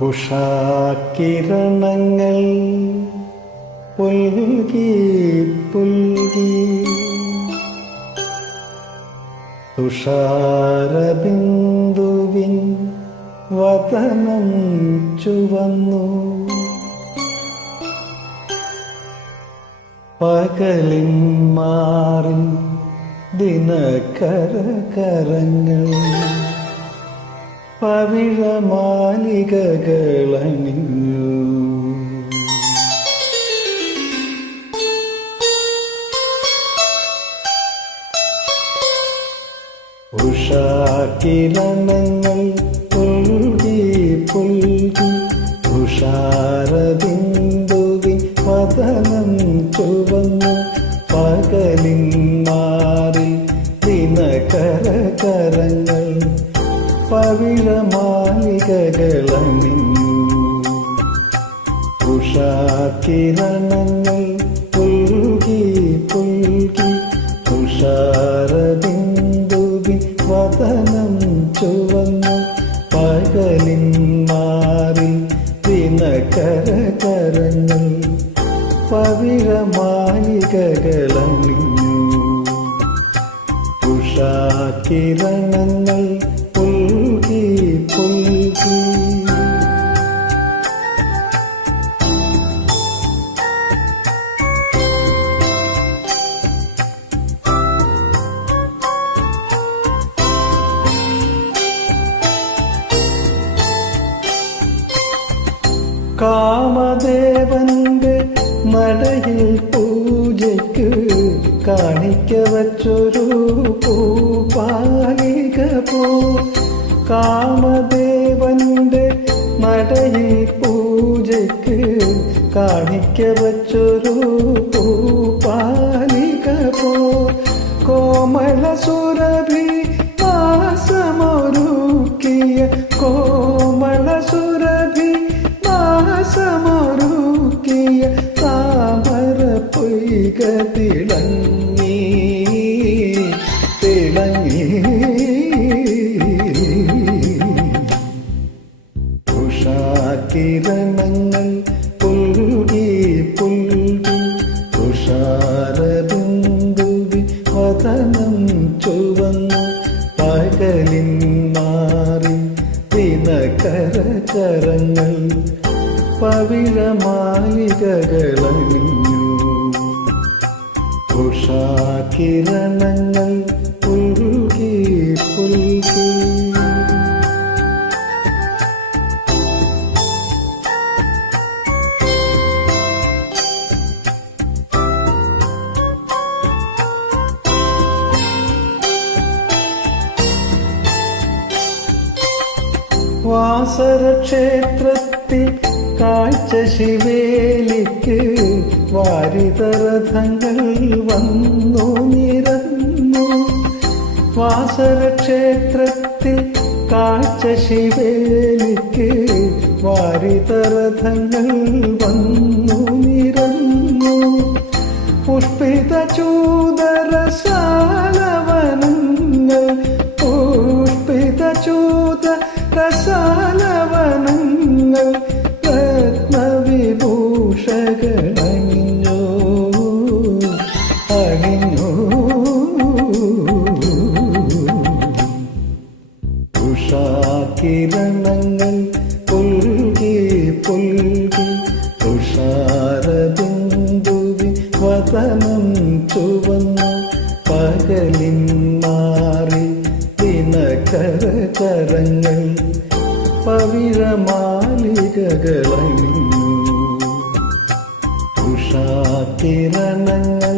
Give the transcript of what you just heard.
ഉഷാകിരണങ്ങൾ പുൽകി പുൽകി തുഷാരബിന്ദുവിൻ വദനം ചുവന്നു. പകലിൻ മാറിൻ ദിനകരകരങ്ങൾ പവിഴമാലികകളണിഞ്ഞു. ഉഷാകിരണങ്ങൾ പുൽകി പുൽകി തുഷാരബിന്ദുവിൻ വദനം ചുവന്നു. പകലിൻ മാറിൽ ദിനകരകരങ്ങൾ പവിഴമാലികകളണിഞ്ഞു. ഉഷാകിരണങ്ങൾ പുൽകി പുൽകി തുഷാരബിന്ദുവിൻ വദനം ചുവന്നു. പകലിൻ മാറിൽ ദിനകരകരങ്ങൾ പവിഴമാലികകളണിഞ്ഞു. ഉഷാകിരണങ്ങൾ പുൽകി പുൽകി. കാമദേവന്റെ നടയിൽ പൂജയ്ക്ക് കാണിക്ക വച്ചൊരു പൂപാലിക പോ. കാമദേവന്റെ നടയിൽ പൂജയ്ക്ക് കാണിക്ക വച്ചൊരു പൂപാലിക പോ. കോമള സുരഭി മാസമൊരുക്കിയ കോമള സുരഭി മാസമൊരുക്കിയ താമര പൊയ്ക തിളങ്ങി തിളങ്ങി. ഉഷാകിരണങ്ങൾ പുൽകി പുൽകി തുഷാരബിന്ദുവിൻ വദനം ചുവന്നു. പകലിൻ മാറിൽ ദിനകരകരങ്ങൾ പവിഴമാലികകളണിഞ്ഞു. ഉഷാകിരണങ്ങൾ പുൽകി പുൽകി. വാസരക്ഷേത്രത്തിൽ കാഴ്ച ശിവേലിക്ക് വാരിതരഥങ്ങൾ വന്നു നിരന്നു. വാസരക്ഷേത്രത്തിൽ കാഴ്ച ശിവേലിക്ക് വാരിതരഥങ്ങൾ വന്നു നിരന്നു. പുഷ്പിത ചൂതരസാലവനങ്ങൾ പുഷ്പിത ചൂതരസാലവനങ്ങൾ രത്നവിഭൂഷകളണിഞ്ഞു അണിഞ്ഞു. ഉഷാകിരണങ്ങൾ പുൽകി പുൽകി തുഷാരബിന്ദുവിൻ വദനം ചുവന്നു. പകലിൻ മാറിൽ ദിനകരകരങ്ങൾ പവിഴമാലികകളണിഞ്ഞു. ഉഷാകിരണങ്ങൾ